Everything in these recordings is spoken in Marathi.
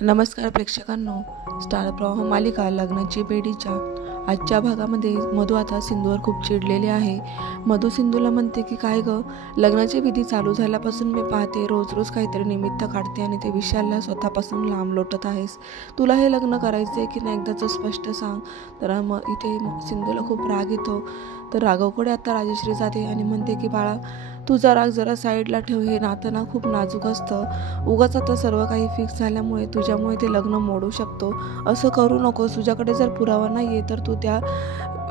नमस्कार प्रेक्षकांनो, स्टार प्रवाह मालिका लग्नाची बेडीच्या आजच्या भागामध्ये मधू आता सिंधूवर खूप चिडलेली आहे। मधू सिंधूला म्हणते की काय ग, लग्नाची विधी चालू झाल्यापासून मी पाहते रोज रोज काहीतरी निमित्त काढते आणि ते विशालला स्वतःपासून लांब लोटत आहेस। तुला हे लग्न करायचे की नाही एकदाच स्पष्ट सांग। तर मग इथे सिंधूला खूप राग येतो। तर राघवकडे आता राजश्री जाते आणि म्हणते की बाळा, तुझा राग जरा साईडला ठेव, हे नातं ना खूप नाजूक असतं। उगाच आता सर्व काही फिक्स झाल्यामुळे तुझ्यामुळे ते लग्न मोडू शकतो, असं करू नकोस। तुझ्याकडे जर पुरावा नाही आहे तर तू त्या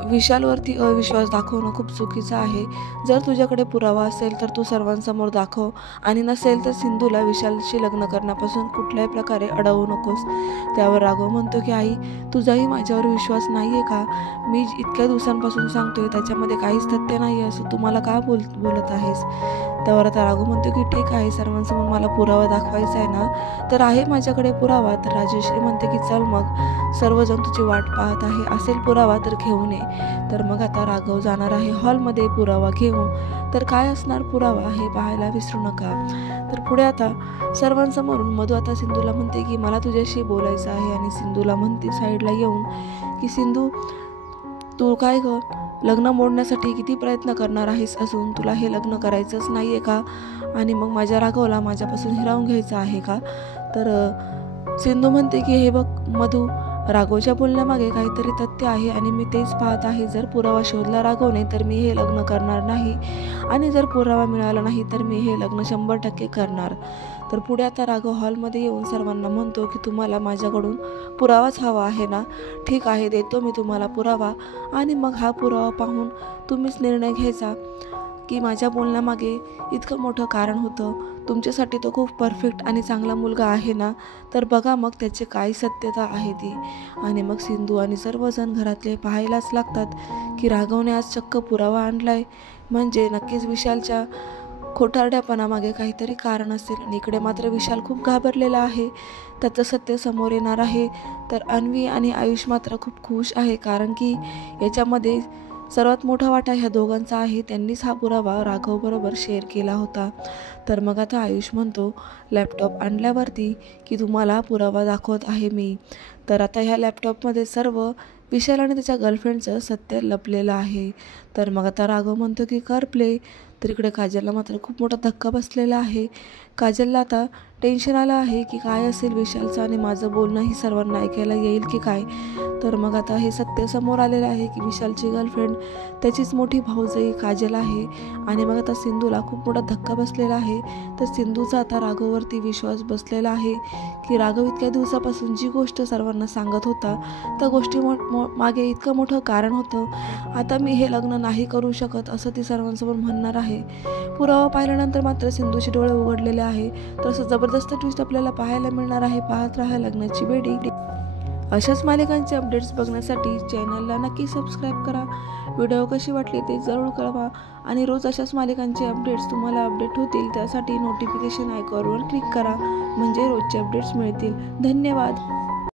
विशालवरती अविश्वास दाखवणं खूप चुकीचं आहे। जर तुझ्याकडे पुरावा असेल तर तू सर्वांसमोर दाखव, आणि नसेल तर सिंधूला विशालशी लग्न करण्यापासून कुठल्याही प्रकारे अडवू नकोस। त्यावर राघव म्हणतो की आई, तुझाही माझ्यावर विश्वास नाही आहे का? मी इतक्या दिवसांपासून सांगतोय त्याच्यामध्ये काहीच तथ्य नाही आहे, असं तू मला का बोलत आहेस? त्यावर आता राघव म्हणतो की ठीक आहे, सर्वांसमोर मला पुरावा दाखवायचा आहे ना, तर आहे माझ्याकडे पुरावा। तर राजश्री म्हणते की चल मग, सर्वजण तुझी वाट पाहत आहे, असेल पुरावा तर घेऊन ये। तर मग आता राघव जाणार आहे हॉलमध्ये पुरावा घेऊन। तर काय असणार पुरावा हे पाहायला विसरू नका। तर पुढे आता सर्वांसमोरून मधू आता सिंधूला म्हणते की मला तुझ्याशी बोलायचं आहे, आणि सिंधूला म्हणते साईडला येऊन की सिंधू, तू काय ग, लग्न मोडण्यासाठी किती प्रयत्न करणार आहेस असून तुला हे लग्न करायचंच नाही आहे का? आणि मग माझ्या राघवला माझ्यापासून हिरावून घ्यायचं आहे का? तर सिंधू म्हणते की हे बघ मधू, राघवच्या बोलण्यामागे काहीतरी तथ्य आहे आणि मी तेच पाहत आहे। जर पुरावा शोधला राघवने तर मी हे लग्न करणार नाही, आणि जर पुरावा मिळाला नाही तर मी हे लग्न 100% करणार। तर पुढे आता राघव हॉलमध्ये येऊन सर्वांना म्हणतो की तुम्हाला माझ्याकडून पुरावाच हवा आहे ना? ठीक आहे, देतो मी तुम्हाला पुरावा, आणि मग हा पुरावा पाहून तुम्हीच निर्णय घ्यायचा की माझ्या बोलण्यामागे इतकं मोठं कारण होतं। तुमच्यासाठी तो खूप परफेक्ट आणि चांगला मुलगा आहे ना, तर बघा मग त्याची काय सत्यता आहे ती। आणि मग सिंधू आणि सर्वजण घरातले पाहायलाच लागतात की राघवने आज चक्क पुरावा आणलाय, म्हणजे नक्कीच विशालच्या खोटारड्यापणामागे काहीतरी कारण असेल। आणि इकडे मात्र विशाल खूप घाबरलेला आहे, त्याचं सत्य समोर येणार आहे। तर अन्वी आणि आयुष मात्र खूप खुश आहे, कारण की याच्यामध्ये सर्वात मोठा वाटा ह्या दोघांचा आहे, त्यांनीच हा पुरावा राघवबरोबर शेअर केला होता। तर मग आता आयुष म्हणतो लॅपटॉप आणल्यावरती की तुम्हाला पुरावा दाखवत आहे मी। तर आता ह्या लॅपटॉपमध्ये सर्व विशाल आणि त्याच्या गर्लफ्रेंडचं सत्य लपलेलं आहे। तर मग आता राघव म्हणतो की कर प्ले। तर इकडे काजलला मात्र खूप मोठा धक्का बसलेला आहे। काजलला आता टेन्शन आलं आहे की काय असेल विशालचं, आणि माझं बोलणंही सर्वांना ऐकायला येईल की काय। तर मग आता हे सत्य समोर आलेलं आहे की विशालची गर्लफ्रेंड त्याचीच मोठी भाऊजाई काजल आहे। आणि मग आता सिंधूला खूप मोठा धक्का बसलेला आहे। तर सिंधूचा आता राघववरती विश्वास बसलेला आहे की राघव इतक्या दिवसापासून जी गोष्ट सर्वांना सांगत होता त्या गोष्टी मागे इतकं मोठं कारण होतं। आता मी हे लग्न नाही करू शकत असं ती सर्वांसमोर म्हणणार आहे। पुरावा पाहिल्यानंतर मात्र सिंधूचे डोळे उघडलेले आहे। तर असं जबरदस्त ट्विस्ट आपल्याला पाहायला मिळणार आहे। पाहत राहा लग्नाची बेडी। अशाच मालिकांचे अपडेट्स बघण्यासाठी चॅनलला नक्की सबस्क्राईब करा। व्हिडिओ कशी वाटली ते जरूर कळवा, आणि रोज अशाच मालिकांचे अपडेट्स तुम्हाला अपडेट होतील त्यासाठी नोटिफिकेशन आयकॉनवर क्लिक करा, म्हणजे रोजचे अपडेट्स मिळतील। धन्यवाद।